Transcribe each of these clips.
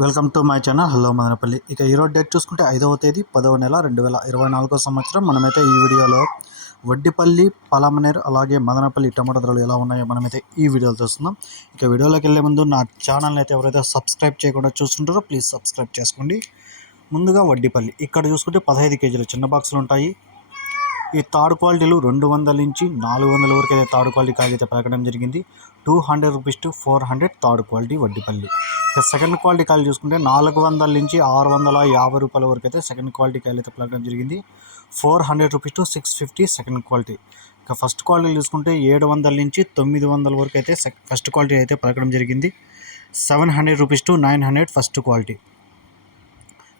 Welcome to my channel hello Madanapalle ఇక ఈరోజు date చూసుకుంటే ఐదవ తేదీ పదవ నెల రెండు వేల ఇరవై నాలుగో సంవత్సరం. మనమైతే ఈ వీడియోలో వడ్డిపల్లి పలామనేరు అలాగే మదనపల్లి టమాటా ధరలు ఎలా ఉన్నాయో మనమైతే ఈ వీడియోలో చూస్తున్నాం ఇక వీడియోలోకి వెళ్ళే ముందు నా ఛానల్ని అయితే ఎవరైతే సబ్స్క్రైబ్ చేయకుండా చూస్తుంటారో ప్లీజ్ సబ్స్క్రైబ్ చేసుకోండి. ముందుగా వడ్డిపల్లి. ఇక్కడ చూసుకుంటే పదహైదు కేజీలు చిన్న బాక్సులు ఉంటాయి. ఈ థర్డ్ క్వాలిటీలు రెండు వందల నుంచి నాలుగు వందల వరకు అయితే థర్డ్ క్వాలిటీ కాయలు అయితే పలకడం జరిగింది. Two hundred rupees to four hundred third quality Vaddipalli. ఇక సెకండ్ క్వాలిటీ కాయలు చూసుకుంటే నాలుగు వందల నుంచి ఆరు వందల యాభై రూపాయల వరకు అయితే సెకండ్ క్వాలిటీ కాయలు అయితే పలకడం జరిగింది. Four hundred rupees to six fifty second quality. ఇక ఫస్ట్ క్వాలిటీ చూసుకుంటే ఏడు వందల నుంచి తొమ్మిది వందల వరకు అయితే ఫస్ట్ క్వాలిటీ అయితే పలకడం జరిగింది. Seven hundred rupees to nine hundred first quality.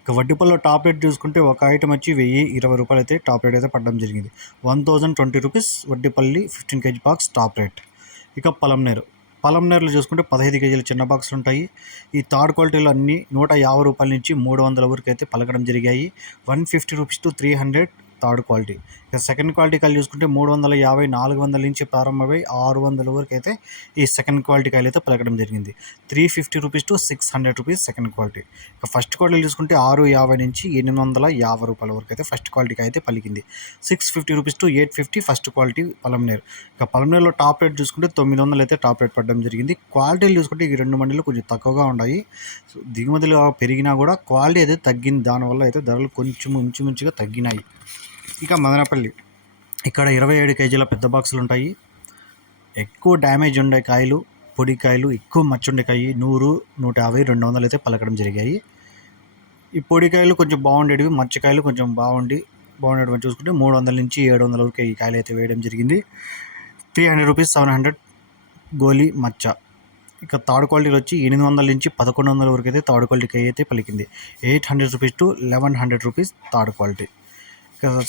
ఇక వడ్డీపల్లో టాప్ రేట్ చూసుకుంటే ఒక ఐటమ్ వచ్చి వెయ్యి ఇరవై రూపాయలు అయితే టాప్ రేట్ అయితే పడడం జరిగింది. One thousand twenty rupees Vaddipalli fifteen KG box top rate. ఇక పలంనేరు పలంనేరులో చూసుకుంటే పదహైదు కేజీల చిన్న బాక్సులు ఉంటాయి. ఈ థర్డ్ క్వాలిటీలో అన్ని నూట యాభై రూపాయల నుంచి మూడు వందల వరకు అయితే పలకడం జరిగాయి. One fifty rupees to three hundred third quality. ఇక సెకండ్ క్వాలిటీ కాయలు చూసుకుంటే మూడు వందల యాభై నాలుగు వందల నుంచి ప్రారంభమై ఆరు వందల వరకు అయితే ఈ సెకండ్ క్వాలిటీ కాయలు అయితే పలకడం జరిగింది. Three fifty rupees to six hundred rupees second quality ఇక ఫస్ట్ క్వాలిటీ చూసుకుంటే ఆరు యాభై నుంచి ఎనిమిది వందల యాభై రూపాయల వరకు అయితే ఫస్ట్ క్వాలిటీకి అయితే పలికింది. Six fifty rupees to eight fifty first quality Palamaner ఇక పలంనేర్లో టాప్ రేట్ చూసుకుంటే తొమ్మిది వందలు అయితే టాప్ రేట్ పడడం జరిగింది. క్వాలిటీలు చూసుకుంటే ఈ రెండు మండలు కొంచెం తక్కువగా ఉన్నాయి. దిగుమతులు పెరిగినా కూడా క్వాలిటీ అయితే తగ్గింది. దానివల్ల అయితే ధరలు కొంచెం ఇంచుమించుగా తగ్గినాయి. ఇక మదనపల్లి. ఇక్కడ ఇరవై ఏడు కేజీల పెద్ద బాక్సులు ఉంటాయి. ఎక్కువ డ్యామేజ్ ఉండే కాయలు పొడి కాయలు ఎక్కువ మచ్చుండే కాయి నూరు నూట యాభై రెండు వందలు అయితే పలకడం జరిగాయి. ఈ పొడికాయలు కొంచెం బాగుండేవి మచ్చకాయలు కొంచెం బాగుండి బాగుండేటువంటి చూసుకుంటే మూడు వందల నుంచి ఏడు వందల వరకు ఈ కాయలు అయితే వేయడం జరిగింది. Three hundred rupees seven hundred గోలీ మచ్చ. ఇక థర్డ్ క్వాలిటీలో వచ్చి ఎనిమిది వందల నుంచి పదకొండు వందల వరకు అయితే థర్డ్ క్వాలిటీకి అయితే పలికింది. Eight hundred rupees to eleven hundred rupees third quality.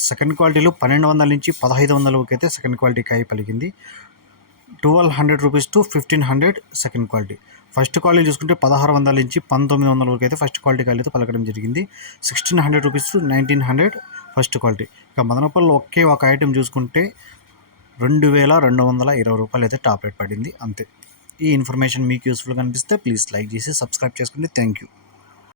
Second క్వాలిటీలో పన్నెండు వందల నుంచి పదహైదు వందల వరకు అయితే సెకండ్ క్వాలిటీ కాయ పలికింది. Twelve hundred rupees to fifteen hundred second quality. First quality చూసుకుంటే పదహారు వందల నుంచి పంతొమ్మిది వందల వరకు అయితే ఫస్ట్ క్వాలిటీ కాయలు అయితే పలకడం జరిగింది. Sixteen hundred rupees to nineteen hundred first quality. ఇక మదనపల్లిలో ఒకే ఒక ఐటెం చూసుకుంటే రెండు వేల రెండు వందల ఇరవై రూపాయలు అయితే టాప్ రేట్ పడింది. అంతే. ఈ ఇన్ఫర్మేషన్ మీకు యూస్ఫుల్గా అనిపిస్తే ప్లీజ్ లైక్ చేసి సబ్స్క్రైబ్ చేసుకోండి థ్యాంక్ యూ.